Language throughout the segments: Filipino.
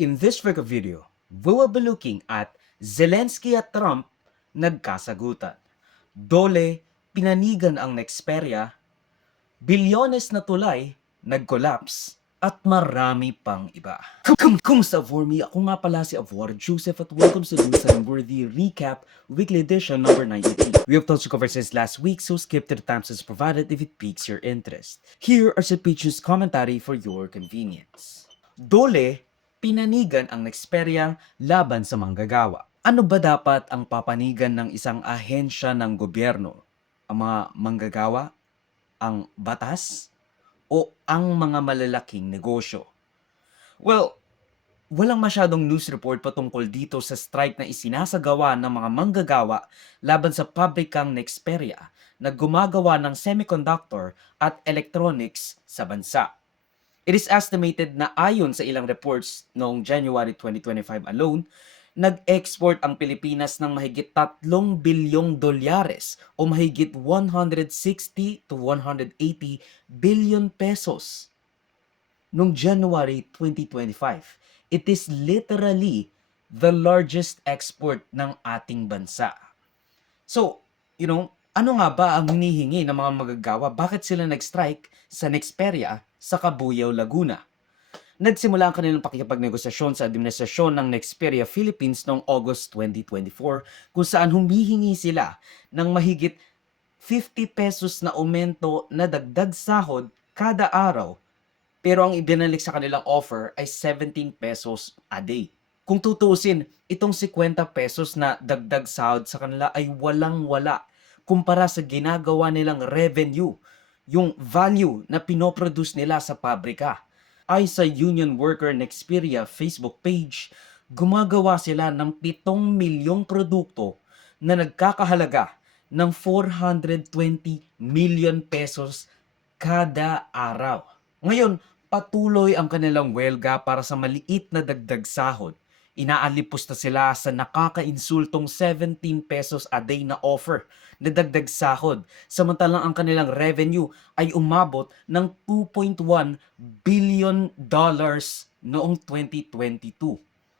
In this video, we will be looking at Zelensky at Trump nagkasagutan. Dole, pinanigan ang Nexperia, bilyones na tulay, nag-collapse, at marami pang iba. Kumusta for me? Ako nga pala si Avor Joseph at welcome sa News and Worthy Recap Weekly Edition number 93. We have told you cover since last week, so skip to the times as provided if it piques your interest. Here are some pages commentary for your convenience. Dole, pinanigan ang Nexperia laban sa manggagawa. Ano ba dapat ang papanigan ng isang ahensya ng gobyerno? Ang mga manggagawa? Ang batas? O ang mga malalaking negosyo? Well, walang masyadong news report patungkol dito sa strike na isinasagawa ng mga manggagawa laban sa pabrikang Nexperia na gumagawa ng semiconductor at electronics sa bansa. It is estimated na ayon sa ilang reports noong January 2025 alone, nag-export ang Pilipinas ng mahigit 3 bilyong dolyares o mahigit 160 to 180 billion pesos noong January 2025. It is literally the largest export ng ating bansa. So, ano nga ba ang hinihingi ng mga magagawa? Bakit sila nag-strike sa Nexperia sa Cabuyao, Laguna? Nagsimula ang kanilang pakikipagnegosasyon sa administrasyon ng Nexperia Philippines noong August 2024 kung saan humihingi sila ng mahigit 50 pesos na aumento na dagdag sahod kada araw, pero ang ibinalik sa kanilang offer ay 17 pesos a day. Kung tutuusin, itong 50 pesos na dagdag sahod sa kanila ay walang-wala kumpara sa ginagawa nilang revenue, yung value na pinoproduce nila sa pabrika. Ay sa Union Worker Nexperia Facebook page, gumagawa sila ng 7 milyong produkto na nagkakahalaga ng 420 million pesos kada araw. Ngayon, patuloy ang kanilang welga para sa maliit na dagdag sahod. Inaalipusta sila sa nakakainsultong 17 pesos a day na offer na dagdag sahod, samantalang ang kanilang revenue ay umabot ng 2.1 billion dollars noong 2022.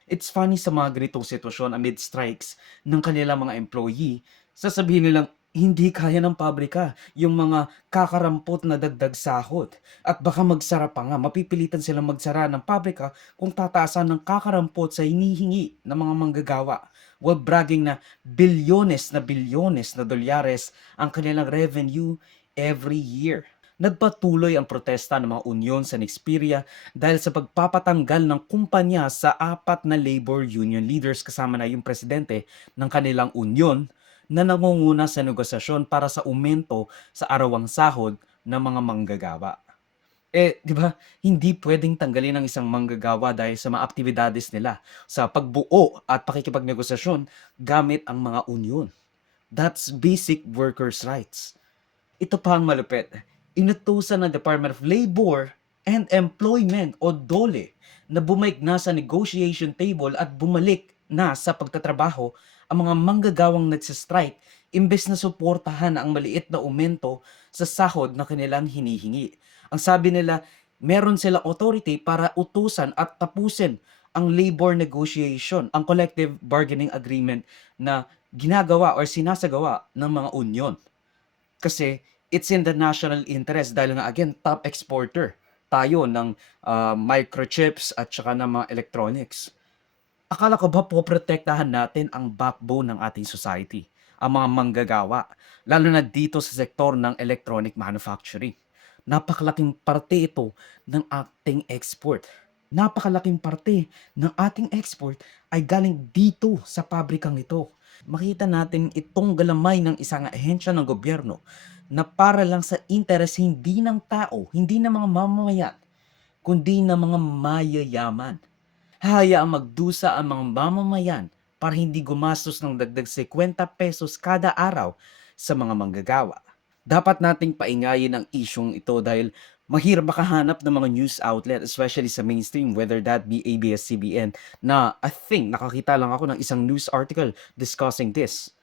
It's funny sa mga ganitong sitwasyon amid strikes ng kanilang mga employee, sasabihin nilang hindi kaya ng pabrika yung mga kakarampot na dagdag sahod. At baka magsara pa nga, mapipilitan silang magsara ng pabrika kung tataasan ng kakarampot sa hinihingi ng mga manggagawa. While bragging na bilyones na dolyares ang kanilang revenue every year. Nagpatuloy ang protesta ng mga union sa Nexperia dahil sa pagpapatanggal ng kumpanya sa 4 na labor union leaders kasama na yung presidente ng kanilang union na nangunguna sa negosasyon para sa aumento sa arawang sahod ng mga manggagawa. Di ba, hindi pwedeng tanggalin ng isang manggagawa dahil sa mga aktibidades nila sa pagbuo at pakikipagnegosasyon gamit ang mga union. That's basic workers' rights. Ito pa ang malupit. Inutusan ng Department of Labor and Employment o DOLE na bumalik na sa negotiation table at bumalik na sa pagtatrabaho ang mga manggagawang nagsistrike imbes na suportahan ang maliit na aumento sa sahod na kanilang hinihingi. Ang sabi nila, meron silang authority para utusan at tapusin ang labor negotiation, ang collective bargaining agreement na ginagawa or sinasagawa ng mga union. Kasi it's in the national interest dahil nga again, top exporter tayo ng microchips at saka ng mga electronics. Akala ko ba poprotektahan natin ang backbone ng ating society, ang mga manggagawa, lalo na dito sa sektor ng electronic manufacturing. Napakalaking parte ito ng ating export. Napakalaking parte ng ating export ay galing dito sa pabrikang ito. Makita natin itong galamay ng isang ahensya ng gobyerno na para lang sa interes hindi ng tao, hindi ng mga mamamayan, kundi ng mga mayayaman. Hahayaang magdusa ang mga mamamayan para hindi gumastos ng dagdag 50 pesos kada araw sa mga manggagawa. Dapat nating paingayin ang isyong ito dahil mahirap makahanap ng mga news outlet, especially sa mainstream, whether that be ABS-CBN, na I think nakakita lang ako ng isang news article discussing this.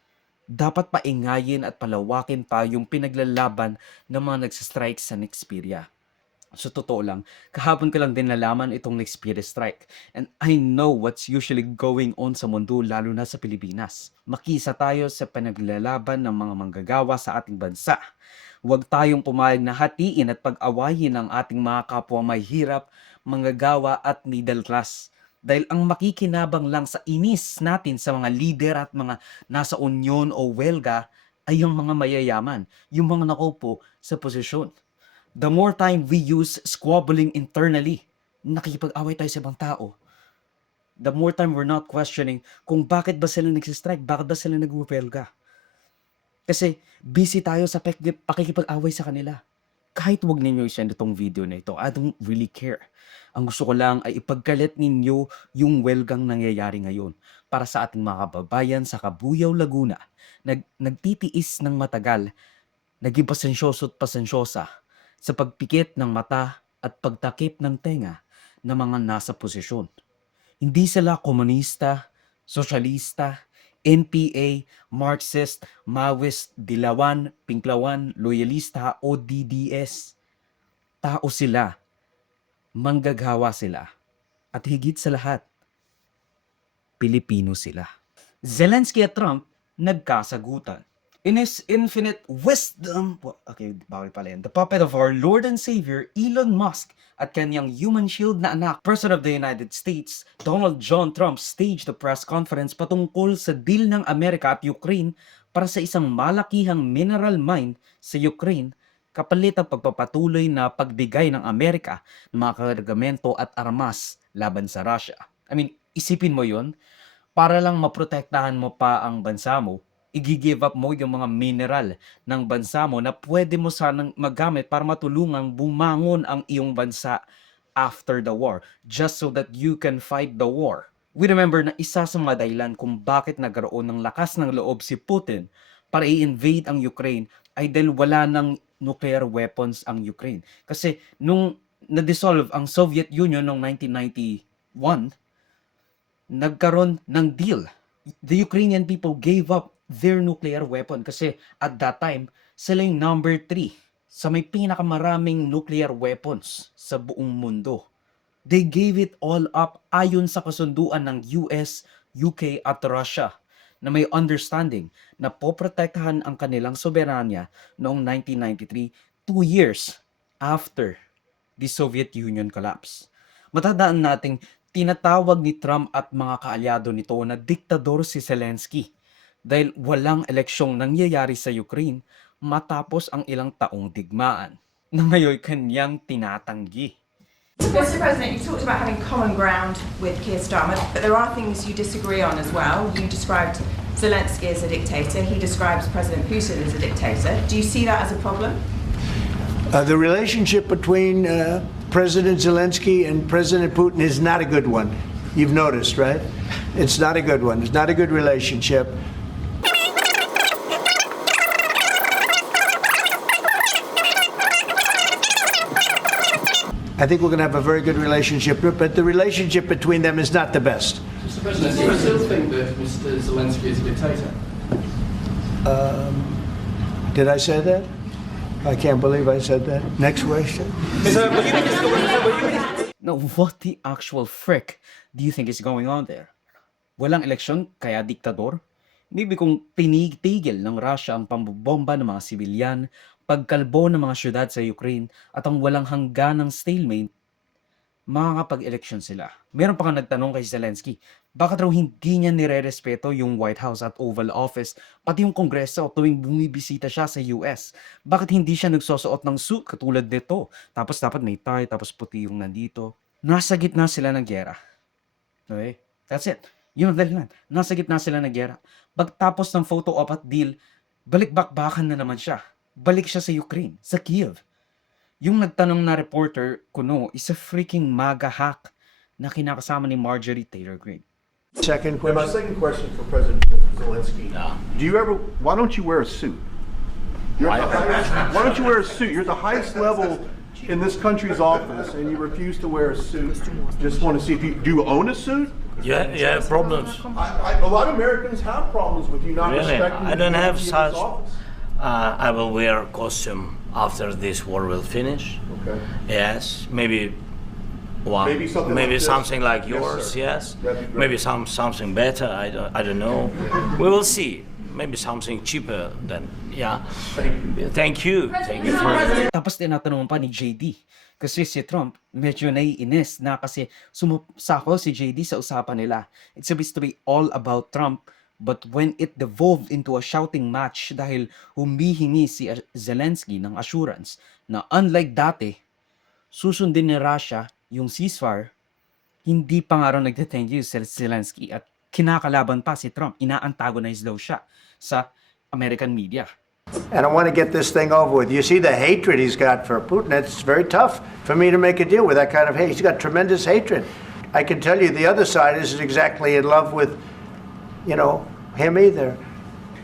Dapat paingayin at palawakin pa yung pinaglalaban ng mga nagsastrike sa Nexperia. Sa totoo lang, kahapon ko lang din nalaman itong Nexperia strike. And I know what's usually going on sa mundo lalo na sa Pilipinas. Makisa tayo sa panaglalaban ng mga manggagawa sa ating bansa. Huwag tayong pumayag na hatiin at pag-awayin ang ating mga kapwa may hirap, manggagawa at middle class. Dahil ang makikinabang lang sa inis natin sa mga lider at mga nasa unyon o welga ay yung mga mayayaman, yung mga nakaupo sa posisyon. The more time we use squabbling internally, nakikipag-away tayo sa ibang tao, the more time we're not questioning kung bakit ba sila nagsistrike, bakit ba sila nagwuwelga. Kasi busy tayo sa pakikipag-away sa kanila. Kahit wag ninyo i-send itong video na ito, I don't really care. Ang gusto ko lang ay ipagkalit ninyo yung welgang nangyayari ngayon para sa ating mga kababayan sa Kabuyao, Laguna. Nagtitiis ng matagal, naging pasensyoso at pasensyosa sa pagpikit ng mata at pagtakip ng tenga ng mga nasa posisyon. Hindi sila komunista, sosyalista, NPA, Marxist, Maoist, Dilawan, Pinklawan, Loyalista o DDS. Tao sila, manggagawa sila, at higit sa lahat, Pilipino sila. Zelensky at Trump nagkasagutan. In his infinite wisdom, bawal pala yan, the puppet of our Lord and Savior, Elon Musk, at kanyang human shield na anak, President of the United States, Donald John Trump, staged a press conference patungkol sa deal ng Amerika at Ukraine para sa isang malakihang mineral mine sa Ukraine kapalit ang pagpapatuloy na pagbigay ng Amerika ng mga kargamento at armas laban sa Russia. I mean, isipin mo yun, para lang maprotektahan mo pa ang bansa mo, i-give up mo yung mga mineral ng bansa mo na pwede mo sanang magamit para matulungang bumangon ang iyong bansa after the war, just so that you can fight the war. We remember na isa sa mga dahilan kung bakit nagkaroon ng lakas ng loob si Putin para i-invade ang Ukraine ay dahil wala ng nuclear weapons ang Ukraine. Kasi nung na-dissolve ang Soviet Union noong 1991, nagkaroon ng deal. The Ukrainian people gave up their nuclear weapon kasi at that time, sila yung number 3 sa may pinakamaraming nuclear weapons sa buong mundo. They gave it all up ayon sa kasunduan ng US, UK at Russia na may understanding na poprotektahan ang kanilang soberanya noong 1993, 2 years after the Soviet Union collapse. Matandaan nating tinatawag ni Trump at mga kaalyado nito na diktador si Zelensky dahil walang eleksyong nangyayari sa Ukraine matapos ang ilang taong digmaan na ngayon kanyang tinatanggi. Mr. President, you talked about having common ground with Keir Starmer, but there are things you disagree on as well. You described Zelensky as a dictator. He describes President Putin as a dictator. Do you see that as a problem? The relationship between President Zelensky and President Putin is not a good one. You've noticed, right? It's not a good one. It's not a good relationship. I think we're going to have a very good relationship, but the relationship between them is not the best. Mr. President, do you still think that Mr. Zelensky is a dictator? Did I say that? I can't believe I said that. Next question. Now, what the actual frick do you think is going on there? Walang eleksyon, kaya diktador? Maybe kung tinigil ng Russia ang pambobomba ng mga sibilyan, pagkalbo ng mga syudad sa Ukraine, at ang walang hangganang stalemate, makakapag-eleksyon sila. Meron pa nga nagtanong kay Zelensky, bakit raw hindi niya nire-respeto yung White House at Oval Office, pati yung Kongreso tuwing bumibisita siya sa US? Bakit hindi siya nagsusuot ng suit katulad nito? Tapos dapat may tie, tapos puti yung nandito. Nasa gitna sila ng gera. Okay? That's it. Yun ang dahilan. Nasa gitna sila ng gera. Pagtapos ng photo op at deal, balik-bakbakan na naman siya. Balik siya sa Ukraine, sa Kiev. Yung nagtanong na reporter kuno is a freaking MAGA hack na kinakasama ni Marjorie Taylor Greene. Second My question. second question for President Zelensky. Do you ever? Why don't you wear a suit? Why don't you wear a suit? You're at the highest level in this country's office, and you refuse to wear a suit. Just want to see if you do. You own a suit? Yeah, problems. A lot of Americans have problems with you not Really? respecting. I don't the have dignity of this such. office. I will wear a costume after this war will finish. Okay. Yes, maybe one, Maybe something like this? something like Yes, yours. sir. Yes, That'd be great. maybe something better. I don't know. We will see. Maybe something cheaper than yeah. Thank you. Thank you for. Tapos tinatanong pa ni JD. Kasi si Trump, medyo naiinis na kasi sumusako si JD sa usapan nila. It's supposed to be all about Trump, but when it devolved into a shouting match dahil humihingi si Zelensky ng assurance na unlike dati, susundin ni Russia yung ceasefire, hindi pa nga raw nagte-thank you si Zelensky at kinakalaban pa si Trump. Ina-antagonize daw siya sa American media. And I want to get this thing over with. You see the hatred he's got for Putin. It's very tough for me to make a deal with that kind of hate. He's got tremendous hatred. I can tell you the other side isn't exactly in love with, him either.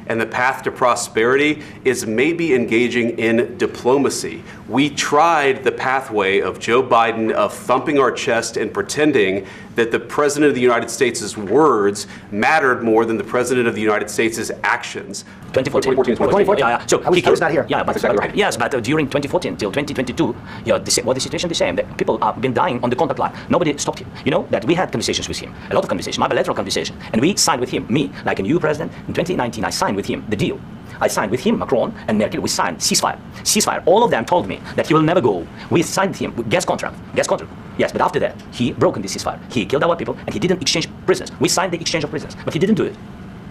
And the path to prosperity is maybe engaging in diplomacy. We tried the pathway of Joe Biden of thumping our chest and pretending that the President of the United States' words mattered more than the President of the United States' actions. 2014. 2014. Yeah, yeah. So I was not here. Yeah, but That's exactly right. yes, but during 2014 till 2022, the situation the same. That people have been dying on the contact line. Nobody stopped him. You know that we had conversations with him, a lot of conversations, my bilateral conversation, and we signed with him. Me, like a new president in 2019, I signed with him the deal. I signed with him, Macron and Merkel. We signed ceasefire. Ceasefire. All of them told me that he will never go. We signed him with gas contract. Gas contract. Yes, but after that, he broke the ceasefire. He killed our people, and he didn't exchange prisoners. We signed the exchange of prisoners, but he didn't do it.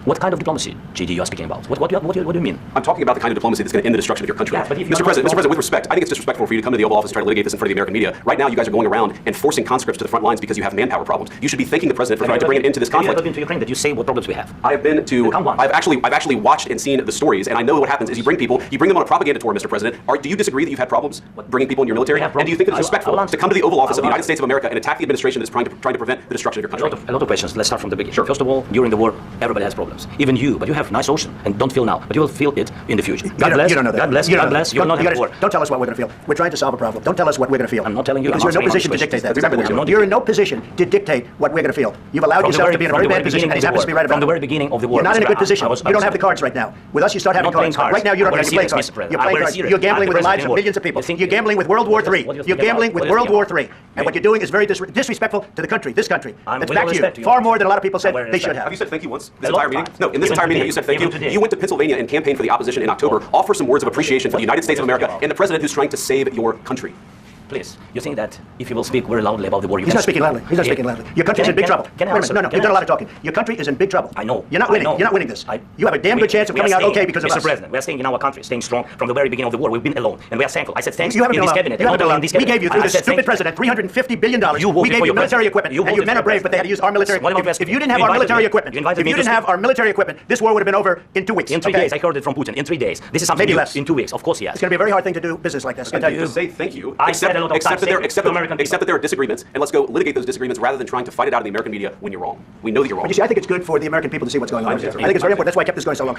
What kind of diplomacy, JD, you are speaking about? What do you mean? I'm talking about the kind of diplomacy that's going to end the destruction of your country. Yeah, but if you Mr. are President, not- with respect, I think it's disrespectful for you to come to the Oval Office and try to litigate this in front of the American media. Right now, you guys are going around and forcing conscripts to the front lines because you have manpower problems. You should be thanking the president for trying to bring it into this Have you ever conflict. been to Ukraine that you say what problems we have? I have been to. Come on. I've actually watched and seen the stories, and I know what happens is you bring them on a propaganda tour, Mr. President. Do you disagree that you've had problems bringing people in your military? We have And do you think that it's problems. respectful I will to come to the Oval Office of the I will United States of America and attack the administration that's trying to prevent the destruction of your country? A lot of questions. Let's start from the beginning. First of all, during the war, everybody has problems. Even you, but you have nice ocean, and don't feel now, but you will feel it in the future. God bless. You don't know that. God bless. You don't God know bless. that. You're not You in gotta- war. Don't tell us what we're going to feel. We're trying to solve a problem. Don't tell us what we're going to feel. I'm not telling you. Because I'm you're in no answering position to questions. dictate that. That's Remember exactly this. what You're in no position to dictate what we're going to feel. You've allowed yourself to be in a very bad position, and he happens to be right about From the it. very beginning of the war. You're not in a good Mr. position. I was- You don't have the cards right now. With us, you start having I'm not playing cards. cards. Right now, you don't I'm have very any playing serious, cards. Mr. President. You're I'm playing very cards. serious. You're gambling I'm with the the lives of president millions of of people. war. You think- You're gambling with World War What are III. you You're speaking gambling about? with What are you World War speaking III. And what you're doing is very disrespectful to the country, this country. I'm It's with back all to you. respect to you. Far more than a lot of people said I'm very they should respect. Have have. you said thank you once? A This lot entire of meeting? times. No, in this Even entire meeting, today. you said thank you. Even today. You went to Pennsylvania and campaigned for the opposition in October. Offer some words of appreciation for the United States of America and the president who's trying to save your country. Please, you think that if you will speak very loudly about the war, you He's can not speaking loudly. He's not speaking loudly. Your country's in big trouble. Can I Wait a answer? minute. No, Can you've I done a lot of answer? talking. Your country is in big trouble. I know. You're not I winning. know. You're not winning this. I- You have a damn good chance of we are coming out staying- okay because of Mr. us. President, we are staying in our country, staying strong from the very beginning of the war. We've been alone, and we are thankful. I said thanks You haven't in been this allowed. cabinet. You haven't not been only in this allowed. We cabinet. gave you, through I the said stupid thanks. president, $350 billion. You We voted gave for you your military president. equipment. You And you voted men for are brave, your but they had to use our military What equipment. about If you didn't you have our invited military me. equipment, You invited if me you to didn't have speak. our military equipment, this war would have been over in 2 weeks. In 3 okay? days, I heard it from Putin. In 3 days. This is something Maybe new. less. In 2 weeks, of course, yes. It's going to be a very hard thing to do business like this. I can tell To you. say thank you. I said a lot of times, thank you Except to American that there are disagreements, and let's go litigate those disagreements rather than trying to fight it out in the American media when you're wrong. We know that you're wrong. But you see, I think it's good for the American people to see what's going on. I understand. think it's very important. That's why I kept this going so long.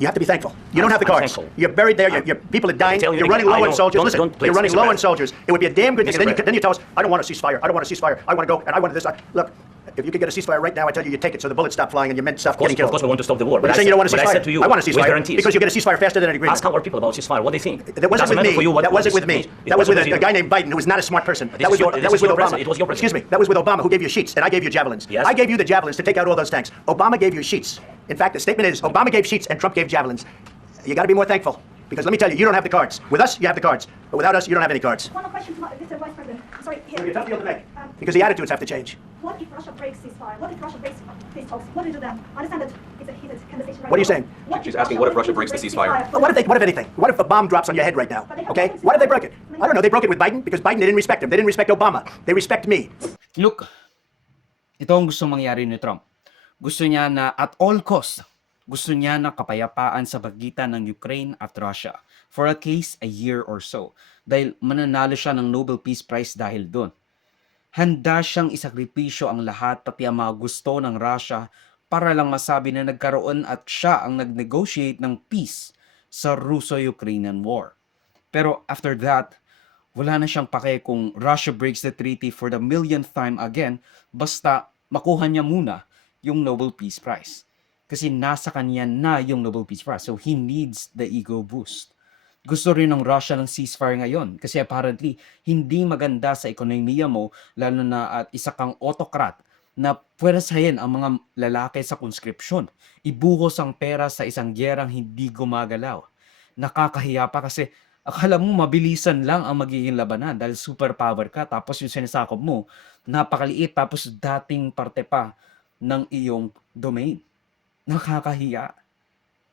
You have to be thankful. You don't have the I'm cards. thankful. You're buried there. Your people are dying. tell you You're again, running I low on know. soldiers. Don't- Listen, don't, please, you're running Mr. low on President. soldiers. It would be a damn good thing. Mr. And then President. you tell us, I don't want a ceasefire. I don't want a ceasefire. I want to go and I want this. Look, if you could get a ceasefire right now, I tell you, you take it so the bullets stop flying and your men stop getting Of killed. course, we want to stop the war. But you're I saying you don't want a but I ceasefire. said to you, I want a with ceasefire guarantees. because you get a ceasefire faster than an agreement. Ask our people about ceasefire. What they think. That wasn't Doesn't with matter for you me. what That wasn't this with me. means. It That was with wasn't a guy named Biden, who was not a smart person. This That was is your- with this is your Obama. president. It was your president. Excuse me. That was with Obama, who gave you sheets, and I gave you javelins. Yes. I gave you the javelins to take out all those tanks. Obama gave you sheets. In fact, the statement is Obama gave sheets and Trump gave javelins. You got to be more thankful. Because let me tell you, you don't have the cards. With us, you have the cards. But without us, you don't have any cards. One more question, Mr. Vice President. I'm sorry. It'll be a tough deal to make. Because the attitudes have to change. What if Russia breaks ceasefire? What if Russia breaks peace talks? What do you do then? I understand that it's a heated conversation right What are you now. saying? What She's if asking, what if Russia breaks breaks the ceasefire? But what if anything? What if a bomb drops on your head right now? Okay? Why did they break it? I don't know. They broke it with Biden because Biden, they didn't respect him. They didn't respect Obama. They respect me. Look, ito ang gusto mangyari ni Trump. Gusto niya na at all cost, gusto niya na kapayapaan sa pagitan ng Ukraine at Russia for at least a year or so. Dahil mananalo siya ng Nobel Peace Prize dahil doon. Handa siyang isakripisyo ang lahat pati ang mga gusto ng Russia para lang masabi na nagkaroon at siya ang nag-negotiate ng peace sa Russo-Ukrainian War. Pero after that, wala na siyang pake kung Russia breaks the treaty for the millionth time again, basta makuha niya muna yung Nobel Peace Prize. Kasi nasa kanya na yung Nobel Peace Prize. So he needs the ego boost. Gusto rin ng Russia ng ceasefire ngayon kasi apparently hindi maganda sa ekonomiya mo lalo na at isa kang autocrat na puwersahin ang mga lalaki sa conscription. Ibuhos ang pera sa isang gyerang hindi gumagalaw. Nakakahiya pa kasi akala mo mabilisan lang ang magiging labanan dahil superpower ka tapos yung sinasakop mo napakaliit tapos dating parte pa ng iyong domain. Nakakahiya.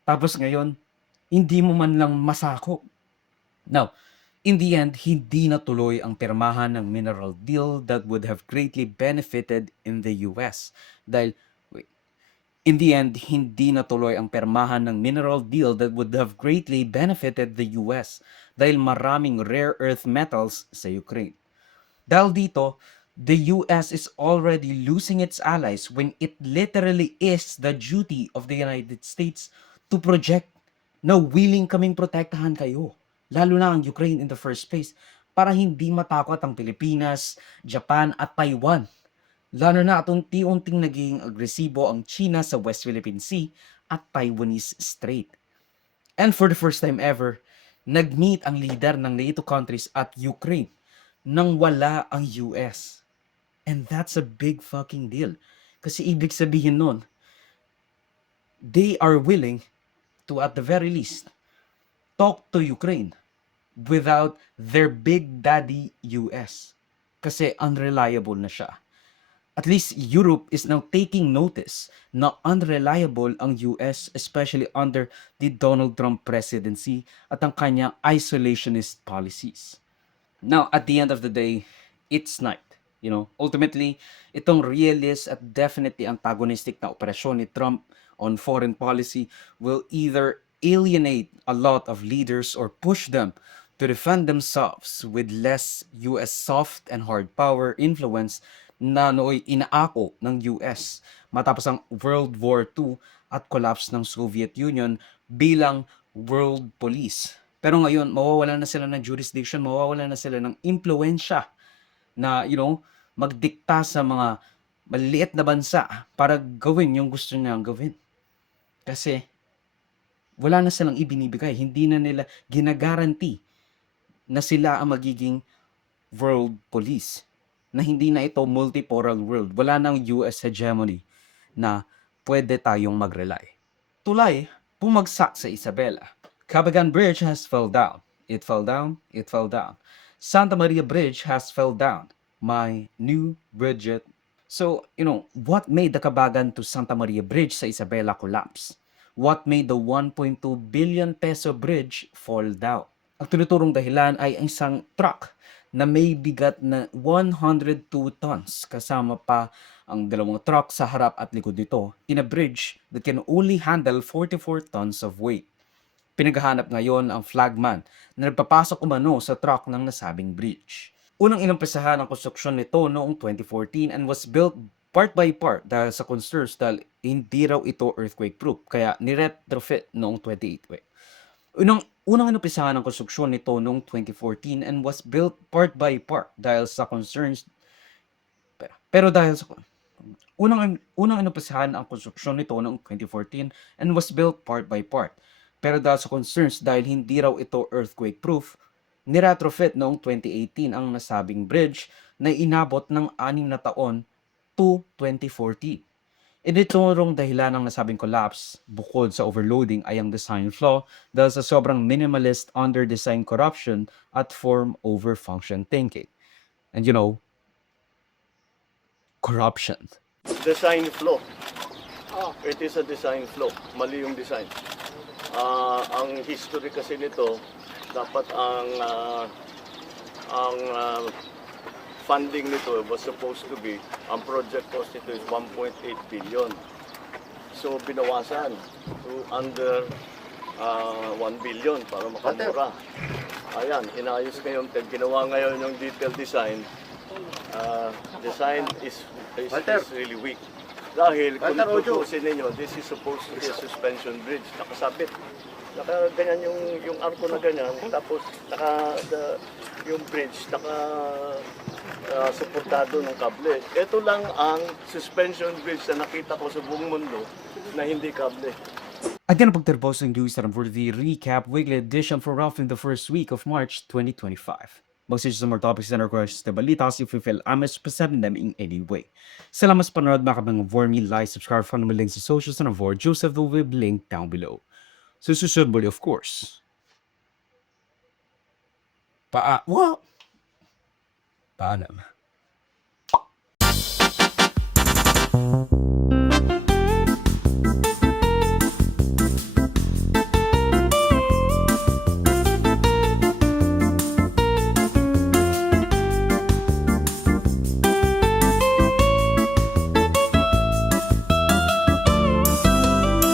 Tapos ngayon, hindi mo man lang masakop. Now, in the end, hindi natuloy ang pirmahan ng mineral deal that would have greatly benefited in the US. Dahil, wait, in the end, hindi natuloy ang pirmahan ng mineral deal that would have greatly benefited the US dahil maraming rare earth metals sa Ukraine. Dahil dito, the US is already losing its allies when it literally is the duty of the United States to project na willing kaming protektahan kayo, lalo na ang Ukraine in the first place, para hindi matakot ang Pilipinas, Japan at Taiwan. Lalo na at unti-unting naging agresibo ang China sa West Philippine Sea at Taiwanese Strait. And for the first time ever, nag-meet ang leader ng NATO countries at Ukraine nang wala ang US. And that's a big fucking deal. Kasi ibig sabihin nun, they are willing to, at the very least, talk to Ukraine without their big daddy US. Kasi unreliable na siya. At least Europe is now taking notice na unreliable ang US, especially under the Donald Trump presidency at ang kanyang isolationist policies. Now, at the end of the day, it's night. You know, ultimately, itong realist at definitely antagonistic na operasyon ni Trump on foreign policy will either alienate a lot of leaders or push them to defend themselves with less US soft and hard power influence na nooy inaako ng US matapos ang World War II at collapse ng Soviet Union bilang world police. Pero ngayon, mawawalan na sila ng jurisdiction, mawawalan na sila ng impluensya na, magdikta sa mga maliit na bansa para gawin yung gusto nilang gawin. Kasi wala na silang ibinibigay. Hindi na nila ginagaranti na sila ang magiging world police. Na hindi na ito multipolar world. Wala nang US hegemony na pwede tayong mag-rely. Tulay, bumagsak sa Isabela. Cabagan Bridge has fell down. It fell down, it fell down. Santa Maria Bridge has fell down. My new Bridget. So, what made the Cabagan to Santa Maria Bridge sa Isabela collapse? What made the 1.2 billion peso bridge fall down? Ang tinuturong dahilan ay ang isang truck na may bigat na 102 tons kasama pa ang dalawang truck sa harap at likod nito in a bridge that can only handle 44 tons of weight. Pinaghahanap ngayon ang flagman na nagpapasok umano sa truck ng nasabing bridge. Unang inumpisahan ang konstruksyon nito noong 2014 and was built part by part dahil sa concerns dahil hindi raw ito earthquake proof kaya ni-retrofit noong 2018. Unang inumpisahan ang konstruksyon nito noong 2014 and was built part by part dahil sa concerns unang inumpisahan ang konstruksyon nito noong 2014 and was built part by part. Pero dahil sa concerns dahil hindi raw ito earthquake proof, ni-retrofit noong 2018 ang nasabing bridge na inabot ng 6 na taon to 2014. Initurong dahilan ng nasabing collapse bukod sa overloading ay ang design flaw dahil sa sobrang minimalist under-design corruption at form over function thinking. And corruption. Design flaw. It is a design flaw. Mali yung design. Ang history kasi nito, dapat ang funding nito was supposed to be, ang project cost nito is 1.8 billion. So binawasan to under 1 billion para makamura. Ayan, inayos ngayon, ginawa ngayon yung detailed design. Design is really weak. Dahil kung tutusin ninyo, this is supposed to be a suspension bridge, nakasabit. Ganyan yung arko na ganyan, tapos yung bridge suportado ng kable. Ito lang ang suspension bridge na nakita ko sa buong mundo na hindi kable. Again, pagtapos ng news na for the recap weekly edition for roughly the first week of March 2025. Mag-search sa more topics and requests na balita if you feel amas present them in any way. Salamat sa panonood mga kabang for me, like, subscribe, follow my links sa socials na for Joseph the Web link down below. So susunod muli of course. Paalam.